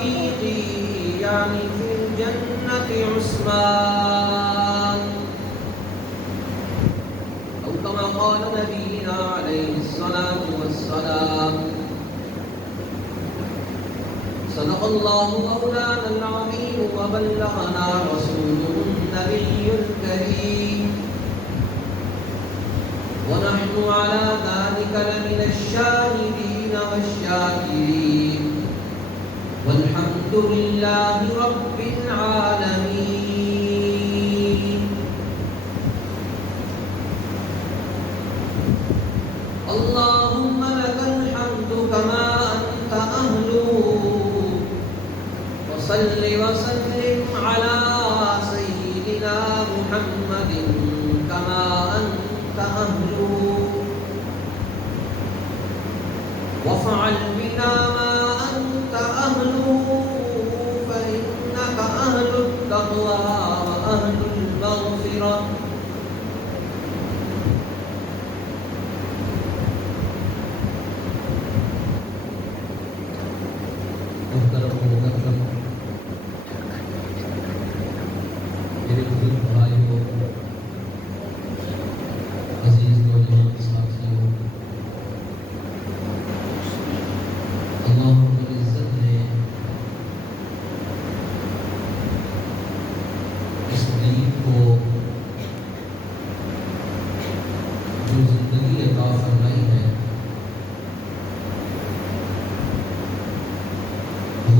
رفيقي يعني في الجنة عثمان، أو كما قال نبينا عليه الصلاة والسلام. صدق الله مولانا العظيم وبلغنا رسوله النبي الكريم، ونحن على ذلك لمن الشاهدين والشاكرين، والحمد لله رب العالمين. اللهم لك الحمد كما أنت أهله، وصل وسلم على سيدنا محمد كما أنت أهله، وافعل بنا ما أنت أهله، فإنك أهل التقوى وأهل المغفرة. میرے بزرگ بھائیوں، عزیز نوجوان ساتھیوں، اللہ رب العزت نے اس دین کو جو زندگی عطا فرمائی ہے،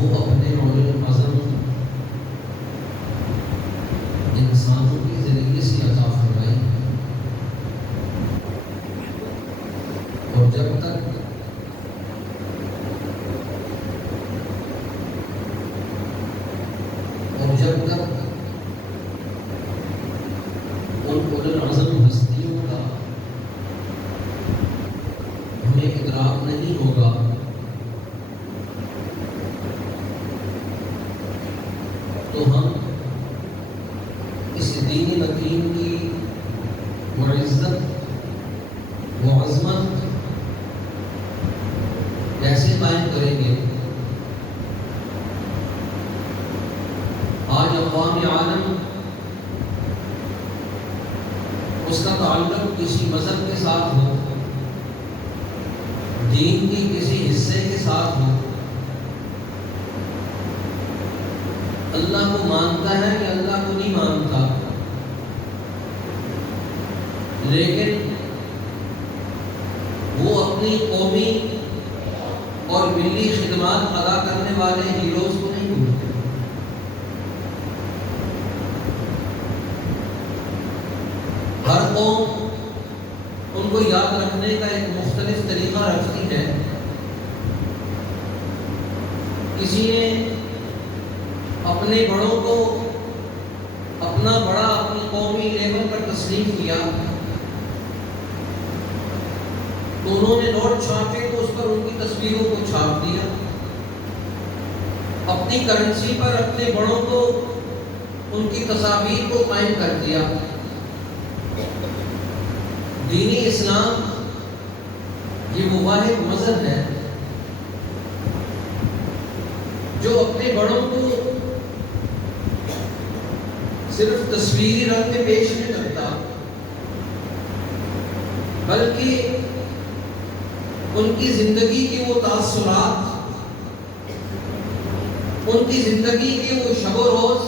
وہ اپنے اولو العزم انسانوں کے ذریعے سے عطا فرمائی، اور جب تک ان اولو العزم ہستیوں کا ہمیں ادراک نہیں ہوگا، تو ہم اس دین متین کی وہ عزت، وہ عظمت کیسے قائم کریں گے؟ آج اقوام عالم اس کا تعلق کسی مذہب کے ساتھ ہو، دین کی کسی حصے کے ساتھ ہو، اللہ کو مانتا ہے یا اللہ کو نہیں مانتا، لیکن وہ اپنی قومی اور ملی خدمات ادا کرنے والے ہیروز کو نہیں بھولتے۔ ہر قوم ان کو یاد رکھنے کا ایک مختلف طریقہ رکھتی ہے۔ کسی نے اپنے بڑوں کو اپنا بڑا اپنی قومی لیول پر تسلیم کیا تو انہوں نے نوٹ چھاپے تو اس پر ان کی تصویروں کو چھاپ دیا، اپنی کرنسی پر اپنے بڑوں کو ان کی تصاویر کو قائم کر دیا۔ دینی اسلام یہ وہ واحد مذہب ہے جو اپنے بڑوں کو صرف تصویری رنگ میں پیش نہیں کرتا، بلکہ ان کی زندگی کے وہ تاثرات، ان کی زندگی کے وہ شب و روز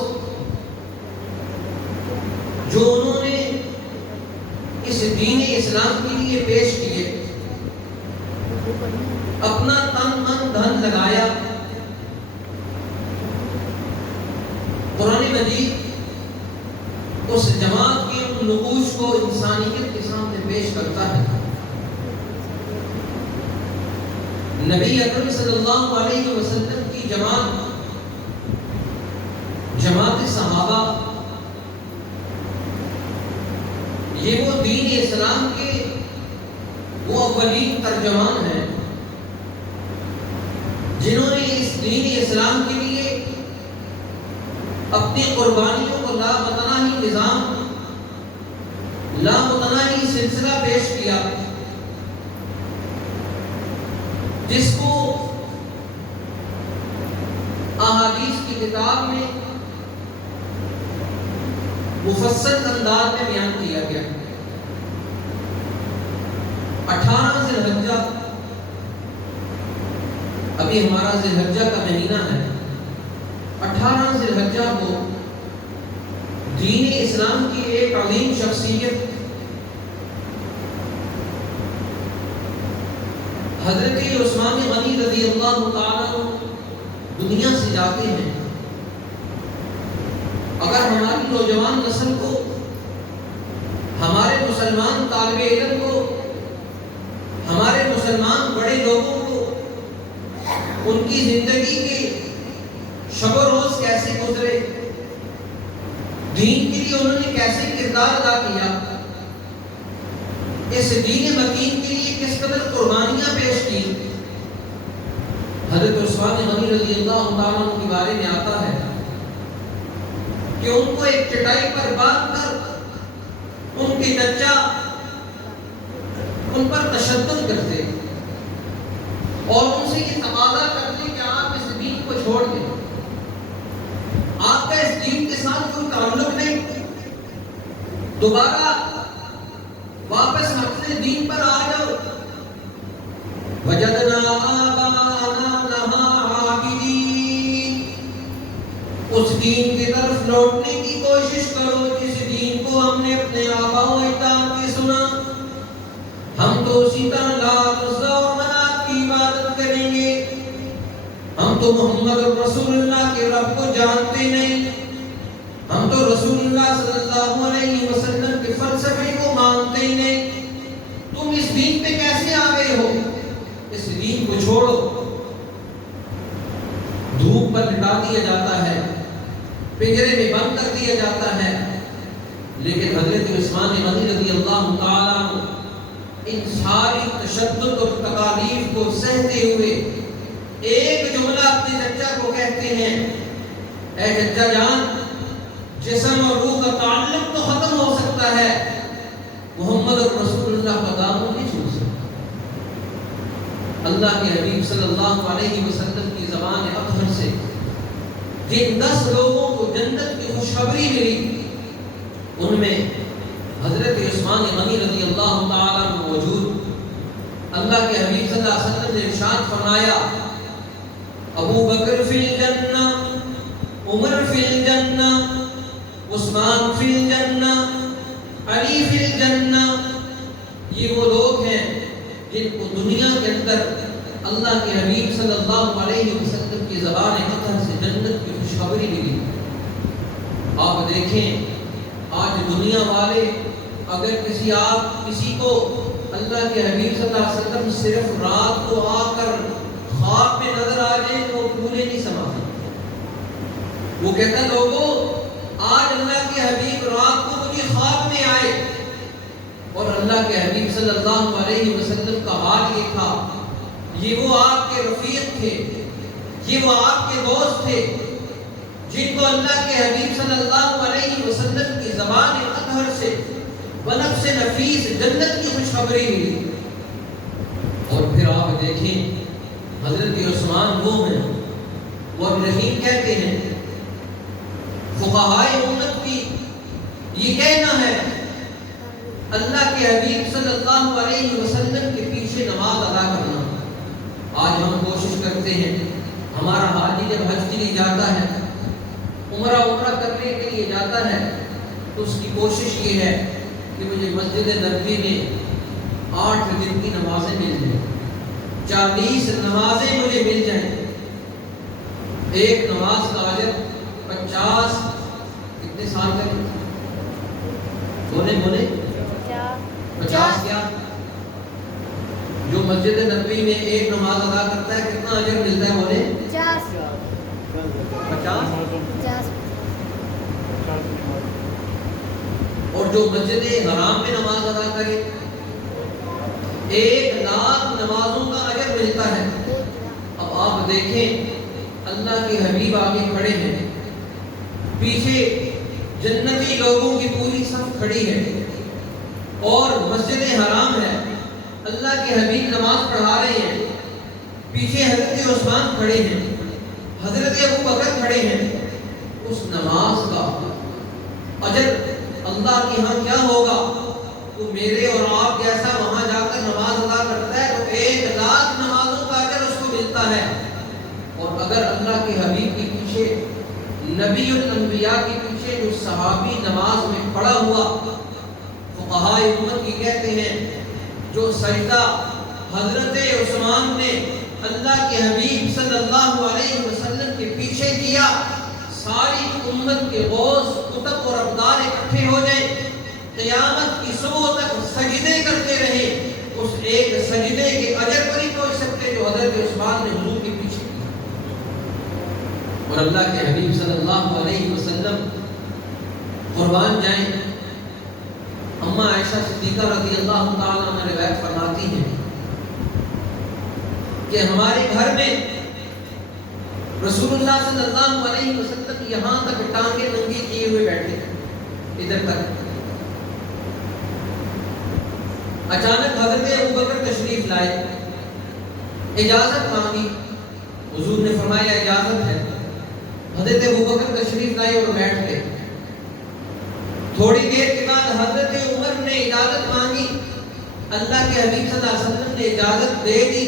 جو انہوں نے اس دین اسلام کے لیے پیش کیے، اپنا تن من دھن لگایا، قرآن مجید اس جماعت کے ان نقوش کو انسانیت کے سامنے پیش کرتا ہے۔ نبی اکرم صلی اللہ علیہ وسلم کی جماعت صحابہ، یہ وہ دین اسلام کے وہ اولین ترجمان ہیں جنہوں نے اس دین اسلام کے لیے اپنی قربانیوں کو لامتناہی نظام، لامتناہی سلسلہ پیش کیا، جس کو احادیث کی کتاب میں مفصل انداز میں بیان کیا گیا. 18 ذی الحجہ، ابھی ہمارا ذی الحجہ کا مہینہ ہے. 18 ذی الحجہ کو دین اسلام کی ایک عظیم شخصیت حضرت عثمان غنی رضی اللہ تعالیٰ دنیا سے جاتے ہیں. اگر ہماری نوجوان نسل کو، ہمارے مسلمان طالب علم کو، ہمارے مسلمان بڑے لوگوں کو ان کی زندگی کے شب و روز کیسے گزرے، دین کے لیے انہوں نے کیسے کردار ادا کیا، اس دین متین کے لیے کس قدر قربانیاں پیش کی، حضرت عثمان غنی رضی اللہ تعالیٰ عنہ کے بارے میں آتا ہے کہ ان کو ایک چٹائی پر باندھ کر ان کے چچا ان پر تشدد کرتے اور ان سے یہ تقاضا کرتے کہ آپ اس دین کو چھوڑ دیں، آپ کا اس دین کے ساتھ کوئی تعلق نہیں، دوبارہ واپس اپنے دین پر آ جاؤ. وجدنا آباءنا لها عابدین، اس دین کی طرف لوٹنے کی کوشش کرو جس دین کو ہم نے اپنے آباء و اجداد کے سنا. ہم تو اسی طرح لات عزا اور منات کی عبادت کریں گے، ہم تو محمد رسول اللہ کے رب کو جانتے نہیں، ہم تو رسول اللہ صلی اللہ علیہ وسلم کے فلسفے کو مانتے ہی نہیں. تم اس دین پہ کیسے آ گئے ہو؟ اس دین کو چھوڑو. دھوپ پر لٹا دیا جاتا ہے، پنجرے میں بند کر دیا جاتا ہے، لیکن حضرت عثمان غنی رضی اللہ تعالیٰ ان ساری تشدد اور تکالیف کو سہتے ہوئے ایک جملہ اپنے چچا کو کہتے ہیں، اے چچا جان، جسم اور روح کا تعلق تو ختم ہو سکتا ہے، محمد رسول اللہ کا دامن نہیں چھوڑ سکتا. اللہ کے حبیب صلی اللہ علیہ وسلم کی زبان اطہر سے جن 10 لوگوں کو جنت کی خوشخبری ملی، ان میں حضرت عثمان غنی رضی اللہ تعالیٰ عنہ موجود. اللہ کے حبیب صلی اللہ علیہ وسلم نے ارشاد فرمایا، ابو بکر فی الجنہ، عمر فی الجنہ، عثمان فی الجنہ، علی فی الجنہ. یہ وہ لوگ ہیں جن کو دنیا کے اندر اللہ کے حبیب صلی اللہ علیہ وسلم کی زبان اطہر سے جنت کی خوشخبری ملی. آپ دیکھیں آج دنیا والے اگر کسی کو اللہ کے حبیب صلی اللہ علیہ وسلم صرف رات کو آ کر خواب میں نظر آ جائے تو وہ پورے نہیں سماتے. وہ کہتا ہے لوگوں آج اللہ کے حبیب رات کو مجھے خواب میں آئے، اور اللہ کے حبیب صلی اللہ علیہ وسلم کا حال یہ تھا، یہ وہ آپ کے رفیق تھے، یہ وہ آپ کے دوست تھے جن کو اللہ کے حبیب صلی اللہ علیہ وسلم کی زبان اطہر سے بنفس نفیس جنت کی خوشخبری ملی. اور پھر آپ دیکھیں حضرت عثمان وہ ہیں، وہ رحیم کہتے ہیں. فقہائے امت کی یہ کہنا ہے اللہ کے حبیب صلی اللہ علیہ وسلم کے پیچھے نماز ادا کرنا. آج ہم کوشش کرتے ہیں، ہمارا حاجی جب حج کے لیے جاتا ہے، عمرہ کرنے کے لیے جاتا ہے، تو اس کی کوشش یہ ہے کہ مجھے مسجد نبوی میں 8 دن کی نمازیں مل جائیں، 40 نمازیں مجھے مل جائیں. ایک نماز کا اجر 50 کتنے سال کا؟ بولے 50 کیا؟ جو مسجد نبوی میں ایک نماز ادا کرتا ہے کتنا اجر ملتا ہے؟ بولے 50. اور جو مسجد حرام میں نماز ادا کرے 1,00,000 نمازوں کا اجر ملتا ہے. اب آپ دیکھیں اللہ کے حبیب آگے کھڑے ہیں، پیچھے جنتی لوگوں کی پوری صف کھڑی ہے، اور مسجد حرام ہے، اللہ کے حبیب نماز پڑھا رہے ہیں، پیچھے حضرت عثمان کھڑے ہیں. حضرت ابو بکر کھڑے ہیں، اس نماز کا اجر اللہ کے ہاں کیا ہوگا؟ تو میرے اور آپ جیسا وہاں جا کر نماز ادا کرتا ہے تو 1,00,000 نمازوں کا اجر اس کو ملتا ہے، اور اگر اللہ کے حبیب کے پیچھے، نبی الانبیاء کے پیچھے جو صحابی نماز میں پڑا ہوا، فقہاء امت یہ کہتے ہیں جو سجدہ حضرت عثمان نے اللہ کے حبیب صلی اللہ علیہ وسلم کے پیچھے کیا، ساری امت کے غوث کتب اور ابدال اکٹھے ہو جائیں، قیامت کی صبح تک سجدے کرتے رہے، اس ایک سجدے کے اجر پر ہی پہنچ سکتے جو حضرت عثمان نے حضور کے پیچھے کیا۔ اور اللہ کے حبیب صلی اللہ علیہ وسلم قربان جائیں، اما عائشہ صدیقہ رضی اللہ تعالیٰ عنہ روایت فرماتی ہیں کہ ہمارے گھر میں رسول اللہ صلی اللہ علیہ وسلم یہاں تک ٹانگیں ننگی کیے ہوئے بیٹھے، ادھر تک۔ اچانک حضرت ابو بکر تشریف لائے، اجازت مانگی، حضور نے فرمایا اجازت ہے۔ حضرت ابو بکر تشریف لائے اور بیٹھ گئے۔ تھوڑی دیر کے بعد حضرت عمر نے اجازت مانگی، اللہ کے حبیب صلی اللہ علیہ وسلم نے اجازت دے دی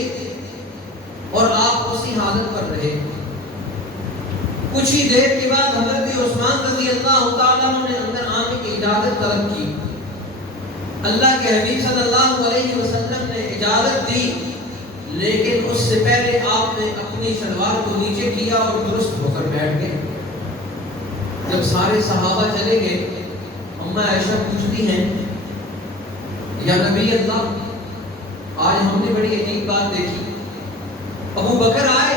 اور آپ اسی حالت پر رہے۔ کچھ ہی دیر کے بعد حضرت عثمان رضی اللہ تعالیٰ عنہ نے اندر آنے کی اجازت طلب کی، اللہ کے حبیب صلی اللہ علیہ وسلم نے اجازت دی، لیکن اس سے پہلے آپ نے اپنی شلوار کو نیچے کیا اور درست ہو کر بیٹھ گئے۔ جب سارے صحابہ چلے گئے، اما عائشہ پوچھتی ہیں یا نبی اللہ، آج ہم نے بڑی عجیب بات دیکھی، ابو بکر آئے،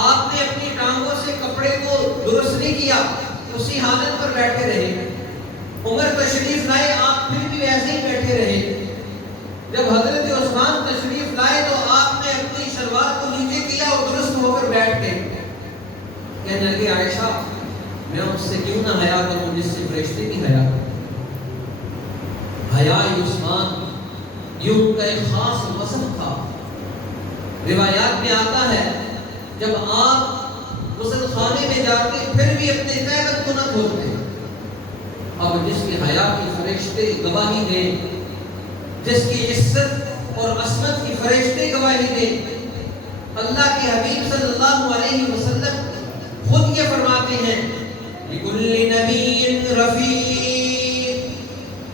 آپ نے اپنی ٹانگوں سے کپڑے کو درست نہیں کیا، اسی حالت پر بیٹھے رہے۔ عمر تشریف لائے، آپ پھر بھی ویسے ہی بیٹھے رہے۔ جب حضرت عثمان تشریف لائے تو آپ نے اپنی شلوار کو نیچے کیا اور درست ہو کر بیٹھ گئے۔ کہنے لگے عائشہ، میں اس سے کیوں نہ حیا کروں جس سے فرشتے بھی حیا کریں۔ حیا عثمان یہ ان کا ایک خاص وصف تھا۔ روایات میں آتا ہے جب آپ غسل خانے میں جاتے پھر بھی اپنے عیبت کو نہ کھولتے۔ اب جس کی حیا کی فرشتے گواہی دیں، جس کی عزت اور عصمت کی فرشتے گواہی دیں، اللہ کے حبیب صلی اللہ علیہ وسلم خود یہ فرماتے ہیں لِكُلِّ نَبِيٍّ رَفِيقٌ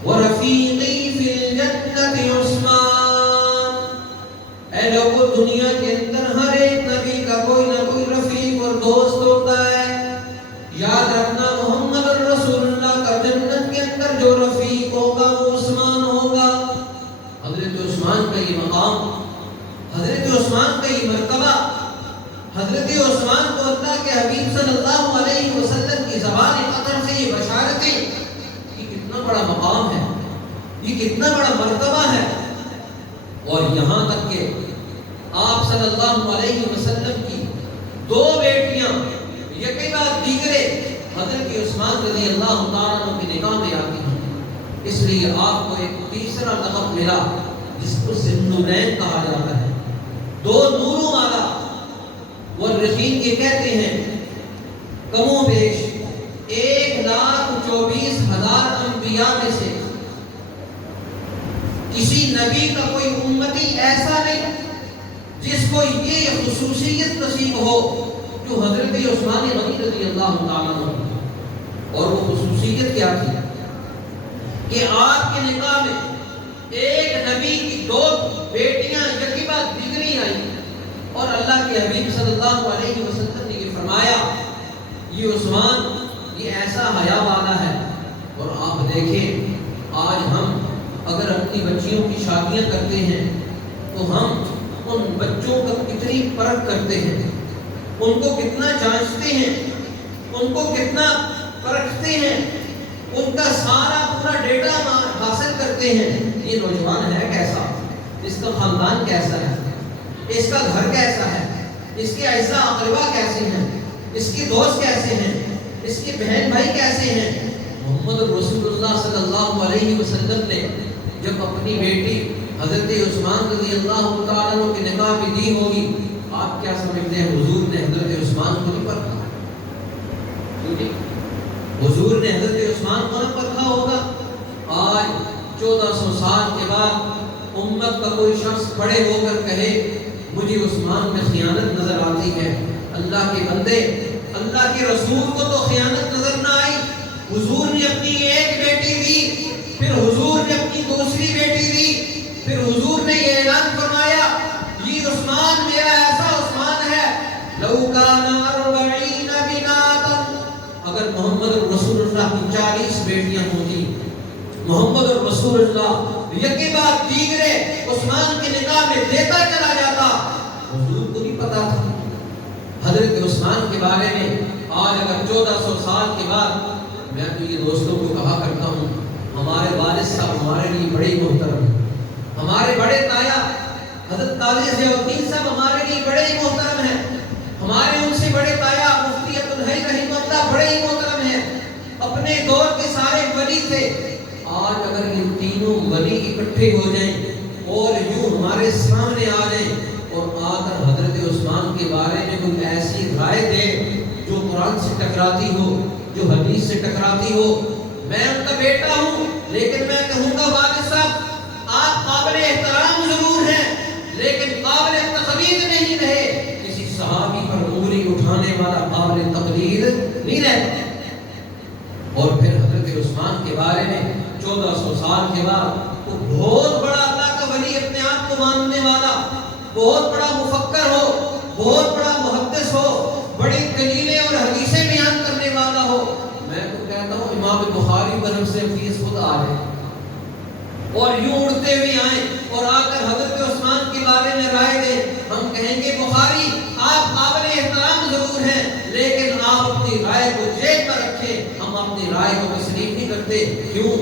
وَرَفِيقِي فِي الْجَنَّةِ عُثْمَانُ۔ اے لوگو، دنیا کے اندر ہر ایک نبی کا کوئی نہ کوئی رفیق اور دوست ہوتا ہے۔ یاد رکھنا، محمد رسول اللہ کا جنت کے اندر جو رفیق ہوگا وہ عثمان ہوگا۔ حضرت عثمان کا یہ مقام، حضرت عثمان کا یہ مرتبہ، حضرت عثمان کو اللہ کے حبیب صلی اللہ علیہ وسلم کی زبان قطر سے یہ بشارتیں، یہ کتنا بڑا مقام ہے، یہ کتنا بڑا مرتبہ ہے۔ اور یہاں تک کہ آپ صلی اللہ علیہ وسلم کی 2 بیٹیاں یکے بعد دیگرے حضرت عثمان رضی اللہ تعالیٰ عنہ کی نکاح میں آتی ہیں، اس لیے آپ کو ایک تیسرا لقب ملا جس کو ذوالنورین کہا جاتا ہے، 2 نوروں والا۔ والرخین یہ کہتے ہیں کم و بیش 1,24,000 انبیاء میں سے کسی نبی کا کوئی امتی ایسا نہیں جس کو یہ خصوصیت نصیب ہو جو حضرت عثمان غنی رضی اللہ تعالیٰ عنہ۔ اور وہ خصوصیت کیا تھی کہ آپ کے نکاح میں ایک نبی کی 2 بیٹیاں یکی بعد دیگری آئیں، اور اللہ کے حبیب صلی اللہ علیہ وسلم نے یہ فرمایا یہ عثمان یہ ایسا حیا والا ہے۔ اور آپ دیکھیں آج ہم اگر اپنی بچیوں کی شادیاں کرتے ہیں تو ہم ان بچوں کا کتنی پرکھ کرتے ہیں، ان کو کتنا جانچتے ہیں، ان کو کتنا پرکھتے ہیں، ان کا سارا پورا ڈیٹا حاصل کرتے ہیں۔ یہ نوجوان ہے کیسا، اس کا خاندان کیسا ہے، اس کا گھر کیسا ہے، اس کے اعزا اقربا کیسے ہیں، اس کے دوست کیسے ہیں، اس کے بہن بھائی کیسے ہیں۔ محمد رسول اللہ صلی اللہ علیہ وسلم نے جب اپنی بیٹی حضرت عثمان رضی اللہ تعالیٰ عنہ کے نکاح میں دی ہوگی، آپ کیا سمجھتے ہیں حضور نے حضرت عثمان حضور نے حضرت عثمان کو نہ پرکھا ہوگا؟ آج 1400 سال کے بعد امت کا کوئی شخص کھڑے ہو کر کہے مجھے عثمان میں خیانت نظر آتی ہے. اللہ کے بندے، اللہ کے رسول کو تو خیانت نظر نہ آئی. حضور نے اپنی ایک بیٹی دی، پھر حضور نے اپنی دوسری بیٹی دی، پھر حضور نے یہ اعلان فرمایا یہ عثمان میرا ایسا عثمان ہے لو کان 40 بناتا، اگر محمد رسول اللہ کی 40 بیٹیاں ہوتی، محمد رسول اللہ یکی بعد دیگرے عثمان کے نکاح میں دیتا چلا جاتا. حضور کو نہیں پتا تھا حضرت عثمان کے بارے میں. آج اگر 1400 سال کے بعد میں تو یہ دوستوں کو کہا کرتا ہوں ہمارے والد صاحب ہمارے لیے بڑے محترم ہیں، ہمارے بڑے تایا حضرت قاضی ضیاءالدین صاحب ہمارے لیے بڑے ہی محترم ہیں، ہمارے ان سے بڑے تایا مفتی عبدالحی رحمہ اللہ بڑے ہی محترم ہیں، اپنے دور کے سارے ولی تھے. آج اگر یہ تینوں ولی اکٹھے ہو جائیں اور یوں ہمارے سامنے آ جائیں اور آ کر حضرت عثمان کے بارے میں کوئی ایسی رائے دے جو قرآن سے ٹکراتی ہو، جو حدیث سے ٹکراتی ہو، میں ان کا بیٹا ہوں لیکن میں کہوں گا والد صاحب آپ قابل احترام ضرور ہیں لیکن قابل تقلید نہیں رہے. کسی صحابی پر انگلی اٹھانے والا قابل تقلید نہیں رہتا. اور پھر حضرت عثمان کے بارے میں 1400 سال کے بعد وہ بہت بڑا اللہ کا ولی، اپنے آپ کو ماننے والا، بہت بڑا مفکر ہو، بہت بڑا محدث ہو، بڑی دلیلیں اور حدیثیں بیان کرنے والا ہو. میں تو کہتا ہوں امام بخاری پر ہم سے حدیث خود آ رہے اور یوں اڑتے ہوئے آئیں اور آ کر حضرت عثمان کے بارے میں رائے دیں. ہم کہیں گے بخاری آپ قابل احترام ضرور ہیں لیکن آپ اپنی رائے کو جیب پر رکھیں، ہم اپنی رائے کو تسلیم نہیں کرتے. کیوں؟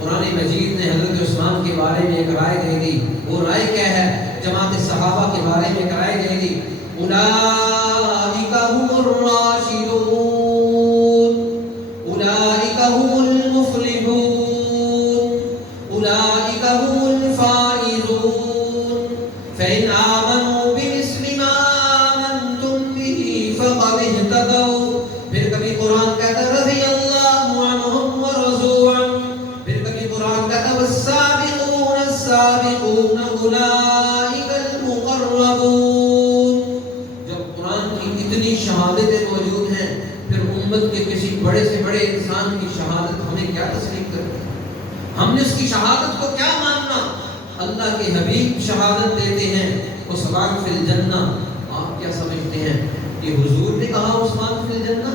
قرآن مجید نے حضرت عثمان کے بارے میں ایک رائے دے دی. وہ رائے کیا ہے؟ جماعت صحابہ کے بارے میں ایک رائے دے دی. اولئک هم الراشدون اولئک هم المفلحون اولئک هم الفائزون فإن آمنوا بمثل ما آمنتم به فقد اهتدوا. پھر کبھی قرآن کہتا ہے رضی اللہ عنہم ورضوا عنہ، پھر کبھی قرآن کہتا ہے والسابقون السابقون اولئک المقربون. شہادتیں موجود ہیں پھر امت کے کسی بڑے سے بڑے انسان کی شہادت ہمیں کیا تسلیم کرنی؟ ہم نے اس کی شہادت کو کیا ماننا؟ اللہ کے حبیب شہادت دیتے ہیں عثمان فی الجنہ. آپ کیا سمجھتے ہیں کہ حضور نے کہا عثمان فی الجنہ؟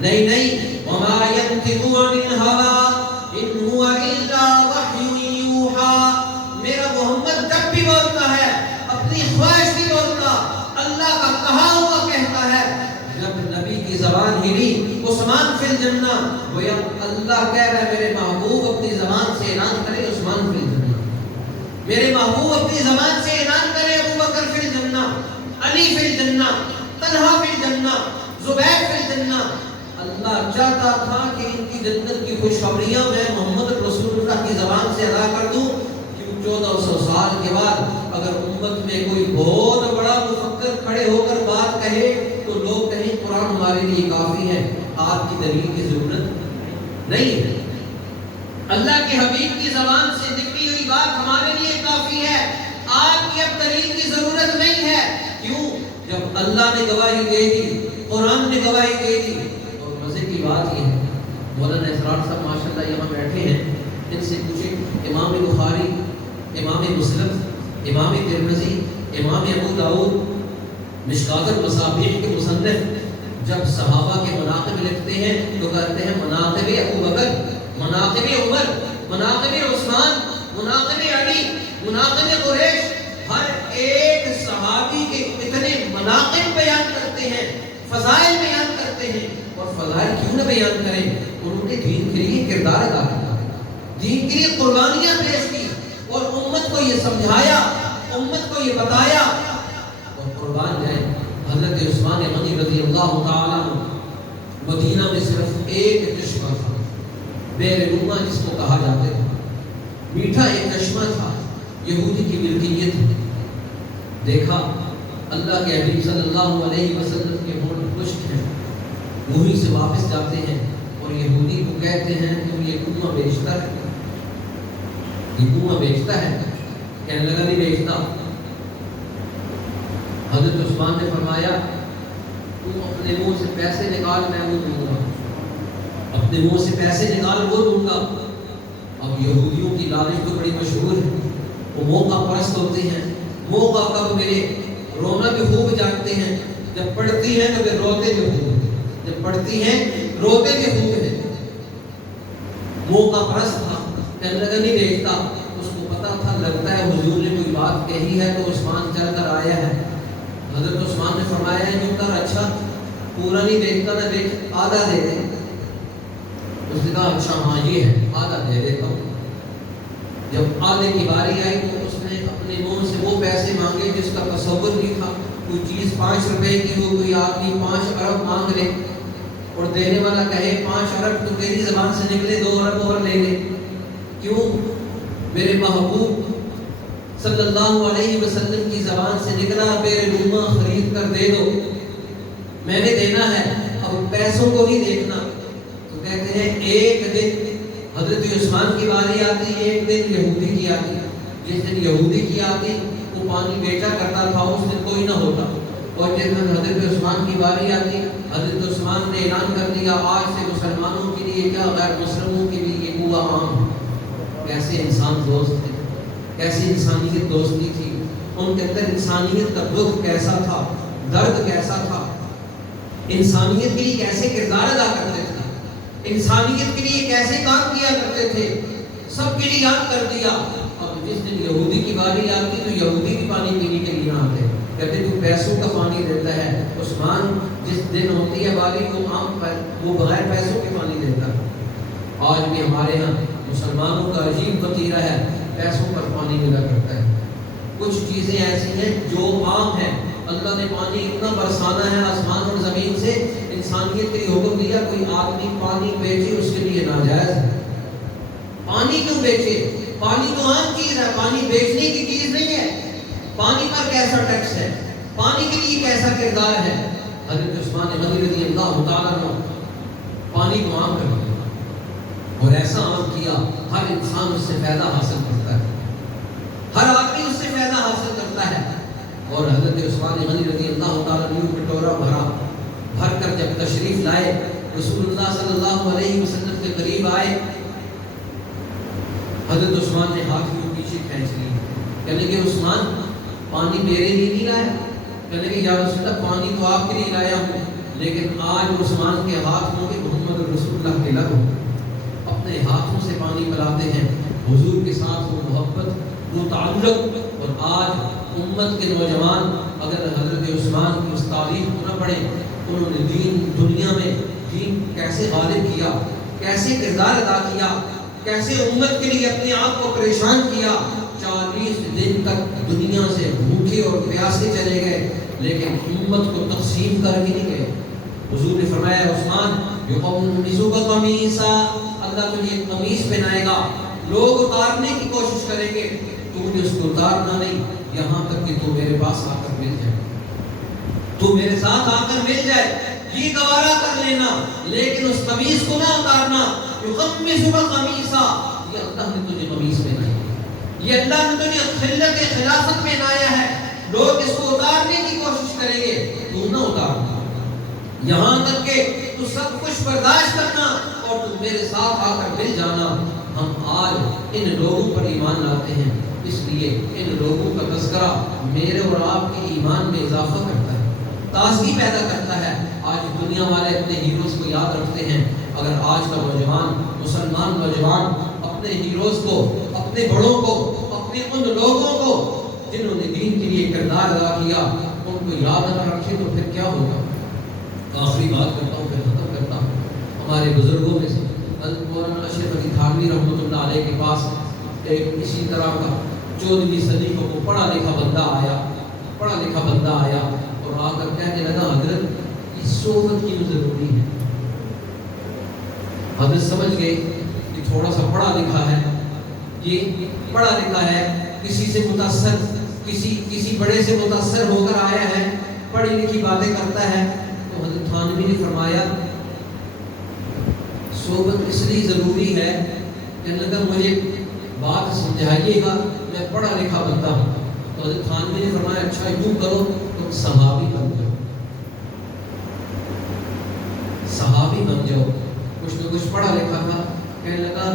نہیں. وما ينطق عن الهوى ان هو الا وحی یوحى. میرا محمد جب بھی بولتا ہے اپنی خواہش نہیں بولتا، اللہ کا کہا ہوا کہتا ہے. جب نبی کی زبان ہلی عثمان فی الجنہ، گویا اللہ کہہ رہا ہے میرے محبوب اپنی زبان سے اعلان کرے عثمان فی الجنہ، میرے محبوب اپنی زبان سے اعلان کرے ابو بکر فی الجنہ، علی فی الجنہ، طلحہ فی الجنہ، زبیر فی الجنہ. اللہ چاہتا تھا کہ ان کی جنت کی خوشخبریاں میں محمد رسول اللہ کی زبان سے ادا کر دوں. 1400 سال کے بعد اگر امت میں کوئی بہت بڑا مفکر کھڑے ہو کر بات کہے تو لوگ کہیں قرآن ہمارے لیے کافی ہے، آپ کی دلیل کی ضرورت نہیں ہے. اللہ کے حبیب کی زبان سے نکلی ہوئی بات ہمارے لیے کافی ہے، آپ کی اب دلیل کی ضرورت نہیں ہے. کیوں؟ جب اللہ نے گواہی دے دی، قرآن نے گواہی دے دی. اور مزے کی بات یہ ہے مولانا اسرار صاحب ماشاءاللہ یہاں بیٹھے ہیں، ان سے پوچھیں امام بخاری، امام مسلم، امام ترمذی، امام ابو داؤد، مشکات المصابیح کے مصنف جب صحابہ کے مناقب لکھتے ہیں تو کہتے ہیں مناقب ابو بکر، مناقب عمر، مناقب عثمان، مناقب علی، مناقب قریش. ہر ایک صحابی کے اتنے مناقب بیان کرتے ہیں، فضائل بیان کرتے ہیں. اور فضائل کیوں نہ بیان کریں؟ انہوں نے دین کے لیے کردار ادا کیا، دین کے لیے قربانیاں پیش کی اور امت کو یہ سمجھایا، امت کو یہ بتایا. اور قربان جائیں حضرت عثمان غنی رضی اللہ تعالیٰ مدینہ میں صرف ایک چشمہ تھا، بئر روما جس کو کہا جاتا تھا، میٹھا ایک چشمہ تھا، یہودی کی ملکیت. دیکھا اللہ کے حبیب صلی اللہ علیہ وسلم کے ہونٹ خشک ہیں، وہیں سے واپس جاتے ہیں اور یہودی کو کہتے ہیں تم یہ کنواں بیچتا ہے، یہ کنواں بیچتا ہے؟ کہنے لگا نہیں بیچتا۔ حضرت عثمان نے فرمایا تم اپنے منہ سے پیسے نکال، میں وہ دوں گا، اپنے منہ سے پیسے نکال وہ دوں گا۔ اب یہودیوں کی لالچ تو بڑی مشہور ہے، وہ موقع پرست ہوتے ہیں، موقع کب ملے رونا بھی خوب جانتے ہیں، جب پڑھتی ہیں تو پھر روتے بھی خوب، جب پڑھتی ہیں روتے بھی خوب ہیں۔ موقع پرست تھا، کہنے لگا نہیں دیکھتا، اس کو پتا تھا لگتا ہے حضور نے کوئی بات کہی ہے تو عثمان چل کر آیا ہے۔ حضرت عثمان نے فرمایا ہے جو کر اچھا پورا نہیں دیکھتا نہ دیکھ، آدھا دے دے۔ اس نے کہا اچھا ہاں یہ ہے، آدھا دے دیتا ہوں۔ جب آدھے کی باری آئی تو اس نے اپنے منہ سے وہ پیسے مانگے جس کا تصور نہیں تھا، کوئی چیز 5 روپے کی ہو، کوئی آدمی 5 ارب مانگ لے اور دینے والا کہے 5 ارب تو تیری زبان سے نکلے 2 ارب اور لے لے۔ کیوں؟ میرے محبوب صلی اللہ علیہ وسلم کی زبان سے نکلا میرے روما خرید کر دے دو، میں نے دینا ہے، اب پیسوں کو نہیں دیکھنا۔ تو کہتے ہیں ایک دن حضرت عثمان کی باری آتی، ایک دن یہودی کی آتی۔ جس دن یہودی کی آتی وہ پانی بیچا کرتا تھا، اس دن کوئی نہ ہوتا، اور جس دن حضرت عثمان کی باری آتی حضرت عثمان نے اعلان کر دیا آج سے مسلمانوں کے لیے کیا غیر مسلموں کے لیے یہ کنواں عام ہے۔ کیسے انسان دوست تھے، کیسی انسانیت دوستی تھی، ان کے اندر انسانیت کا دکھ کیسا تھا، درد کیسا تھا، انسانیت کے لیے کیسے کردار ادا کرتے تھے، انسانیت کے لیے کیسے کام کیا کرتے تھے، سب کے لیے یاد کر دیا۔ اب جس دن یہودی کی باری آتی تو یہودی بھی پانی پینے کے لیے نہ آتے، کہتے تو پیسوں کا پانی دیتا ہے۔ عثمان جس دن ہوتی ہے باری وہ بغیر پیسوں کے پانی دیتا ہے۔ آج بھی ہمارے ہاں مسلمانوں کا عجیب وتیرہ ہے، پیسوں پر پانی ملا کرتا ہے۔ کچھ چیزیں ایسی ہیں جو عام ہیں، اللہ نے پانی اتنا برسانا ہے آسمان اور زمین سے، انسانیت کے لیے حکم دیا کوئی آدمی پانی بیچے اس کے لیے ناجائز ہے۔ پانی کیوں بیچے؟ پانی تو عام چیز ہے، پانی بیچنے کی چیز نہیں ہے۔ پانی پر کیسا ٹیکس ہے، پانی کے لیے کیسا کردار ہے۔ حضرت عثمان غنی رضی اللہ تعالیٰ عنہ پانی کو عام کر دیا اور ایسا عام کیا ہر انسان اس سے فائدہ حاصل کرتا ہے، ہر آدمی اس سے فائدہ حاصل کرتا ہے۔ اور حضرت عثمان غنی رضی اللہ تعالیٰ عنہ کٹورا بھر کر جب تشریف لائے رسول اللہ صلی اللہ علیہ وسلم کے قریب آئے، حضرت عثمان نے ہاتھ کو پیچھے کھینچ لی، کہنے کہ عثمان پانی میرے لیے نہیں لایا؟ کہنے کہ یا رسول اللہ پانی تو آپ کے لیے لایا ہوں، لیکن آج عثمان کے ہاتھ ہوں کہ محمد رسول اللہ کے لب اپنے ہاتھوں سے پانی پلاتے ہیں، حضور کے ساتھ وہ محبت، وہ تعلق۔ اور آج امت کے نوجوان اگر حضرت عثمان کی اس تاریخ کو نہ پڑھیں، انہوں نے دین دنیا میں دین کیسے غالب کیا، کیسے کردار ادا کیا، کیسے امت کے لیے اپنے آپ کو پریشان کیا۔ 40 دن تک دنیا سے بھوکے اور پیاسے چلے گئے لیکن امت کو تقسیم کر کے نہیں گئے۔ حضور نے فرمایا عثمان یقمصک قمیصا، اللہ تجھے ایک قمیص پہنائے گا، لوگ اتارنے کی کوشش کریں گے، تو نے اس کو اتارنا نہیں یہاں تک کہ تو میرے پاس آ کر مل جائے، تو میرے ساتھ آ کر مل جائے، یہ گوارا کر لینا، لیکن اس قمیص کو نہ اتارنا۔ یقمصک قمیصا، یہ اللہ نے تجھے قمیص پہنائی، یہ اللہ نے تجھے خلت خلافت پہنایا ہے، لوگ اس کو اتارنے کی کوشش کریں گے، تو نہ اتارنا، یہاں تک کہ تو سب کچھ برداشت کرنا اور تو میرے ساتھ آ کر مل جانا۔ ہم آج ان لوگوں پر ایمان لاتے ہیں، اس لیے ان لوگوں کا تذکرہ میرے اور آپ کے ایمان میں اضافہ کرتا ہے، تازگی پیدا کرتا ہے۔ آج دنیا والے اپنے ہیروز کو یاد رکھتے ہیں، اگر آج کا نوجوان مسلمان نوجوان اپنے ہیروز کو، اپنے بڑوں کو، اپنے ان لوگوں کو جنہوں نے دین کے لیے کردار ادا کیا ان کو یاد نہ رکھے تو پھر کیا ہوگا۔ آخری بات کرتا ہوں پھر ختم کرتا ہوں۔ ہمارے بزرگوں میں سے حضرت مولانا اشرف علی تھانوی رحمۃ اللہ علیہ کے پاس ایک اسی طرح کا 14ویں صدی کو پڑھا لکھا بندہ آیا اور آ کر کہنے لگا حضرت اس صحبت کی ضروری ہے۔ حضرت سمجھ گئے کہ تھوڑا سا پڑھا لکھا ہے، یہ پڑھا لکھا ہے، کسی سے متاثر، کسی بڑے سے متاثر ہو کر آیا ہے، پڑھی لکھی باتیں کرتا ہے۔ تو حضرت تھانوی نے فرمایا کہنے لگا مجھے بات سمجھائیے گا، میں پڑھا لکھا بنتا ہوں. تو حضرت تھانوی نے فرمایا اچھا یوں کرو تم صحابی بن جاؤ، صحابی بن جاؤ. کچھ نہ کچھ پڑھا لکھا تھا. کہنے لگا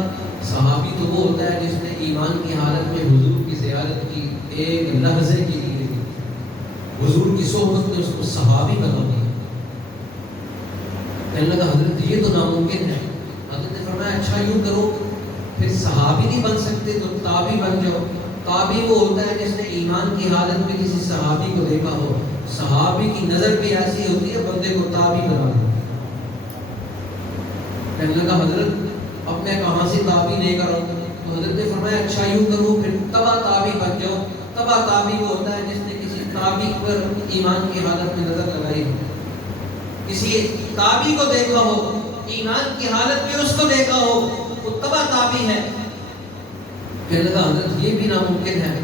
صحابی تو وہ ہوتا ہے جس نے ایمان کی حالت میں حضور کی زیارت کی، ایک لحظے کے لیے حضور کی صحبت نے اس کو صحابی بنا دیا. کہنے لگا حضرت یہ تو ناممکن ہے. حضرت نے فرمایا اچھا یوں کرو پھر صحابی نہیں بن سکتے تو تابعی بن جاؤ. تابعی وہ ہوتا ہے جس نے ایمان کی حالت میں کسی صحابی کو دیکھا ہو. صحابی کی نظر بھی ایسی ہوتی ہے بندے کو تابعی بنا دے. کہنے لگا حضرت اب میں کہاں سے تابعی لے کر آؤں؟ تو حضرت نے فرمایا اچھا یوں کرو پھر تبع تابعی بن جاؤ. تبع تابعی وہ ہوتا ہے جس نے کسی تابعی پر ایمان کی حالت میں نظر لگائی ہو، کسی تابعی کو دیکھا ہو، ایمان کی حالت میں اس کو دیکھا ہو، وہ تبع تابعی ہے. کہنے لگا حضرت یہ بھی ناممکن ہے.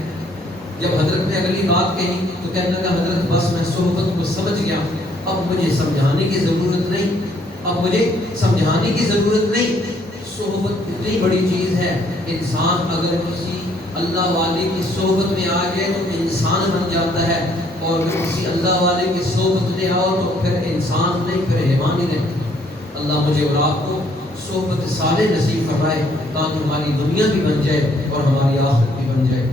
جب حضرت نے اگلی بات کہی تو کہنے لگا حضرت بس میں صحبت کو سمجھ گیا، اب مجھے سمجھانے کی ضرورت نہیں، اب مجھے سمجھانے کی ضرورت نہیں. صحبت اتنی بڑی چیز ہے، انسان اگر کسی اللہ والے کی صحبت میں آ گئے تو انسان بن جاتا ہے، اور اگر کسی اللہ والے کی صحبت میں آؤ تو پھر انسان نہیں پھر حیوان ہی رہتا. اللہ مجھے اور آپ کو صحبت صالح نصیب فرمائے تاکہ ہماری دنیا بھی بن جائے اور ہماری آخرت بھی بن جائے.